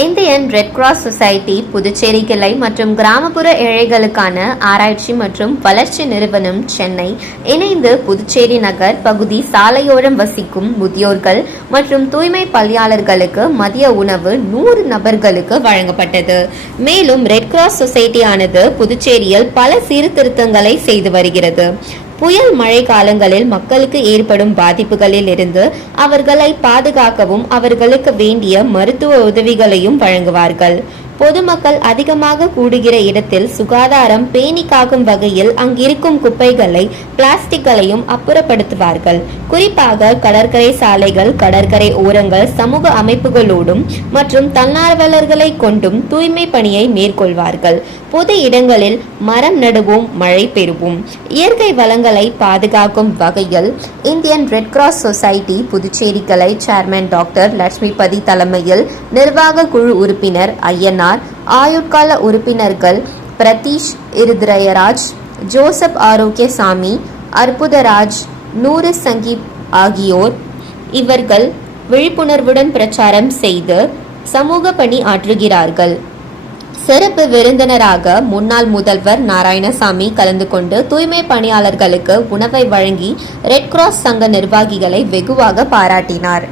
Indian red cross society Puducherry கிளை மற்றும் கிராமப்புற ஏழைகளுக்கான ஆராய்ச்சி மற்றும் வளர்ச்சி நிறுவனம் சென்னை இணைந்து புதுச்சேரி நகர் பகுதி சாலையோரம் வசிக்கும் முதியோர்கள் மற்றும் தூய்மை பணியாளர்களுக்கு மதிய உணவு 100 நபர்களுக்கு வழங்கப்பட்டது. மேலும் ரெட் கிராஸ் சொசைட்டி ஆனது புதுச்சேரியில் பல சீர்திருத்தங்களை செய்து வருகிறது. புயல் மழை காலங்களில் மக்களுக்கு ஏற்படும் பாதிப்புகளில் இருந்து அவர்களை பாதுகாக்கவும் அவர்களுக்கு வேண்டிய மருத்துவ உதவிகளையும் வழங்குவார்கள். பொதுமக்கள் அதிகமாக கூடுகிற இடத்தில் சுகாதாரம் பேணி காக்கும் வகையில் அங்கிருக்கும் குப்பைகளை பிளாஸ்டிக்களையும் அப்புறப்படுத்துவார்கள். குறிப்பாக கடற்கரை சாலைகள், கடற்கரை ஓரங்கள் சமூக அமைப்புகளோடும் மற்றும் தன்னார்வலர்களை கொண்டும் தூய்மை பணியை மேற்கொள்வார்கள். பொது இடங்களில் மரம் நடுவோம், மழை பெறுவோம். இயற்கை வளங்களை பாதுகாக்கும் வகையில் Indian red cross society Puducherry கிளை சேர்மன் டாக்டர் லட்சுமிபதி தலைமையில் நிர்வாக குழு உறுப்பினர் ஐயனார், ஆயுட்கால உறுப்பினர்கள் பிரதீஷ் இருதயராஜ், ஜோசப் ஆரோக்கியசாமி, அற்புதராஜ், நூறு சங்கீப் ஆகியோர் இவர்கள் விழிப்புணர்வுடன் பிரச்சாரம் செய்து சமூக பணி ஆற்றுகிறார்கள். சிறப்பு விருந்தினராக முன்னாள் முதல்வர் நாராயணசாமி கலந்து கொண்டு தூய்மை பணியாளர்களுக்கு உணவை வழங்கி ரெட் கிராஸ் சங்க நிர்வாகிகளை வெகுவாக பாராட்டினார்.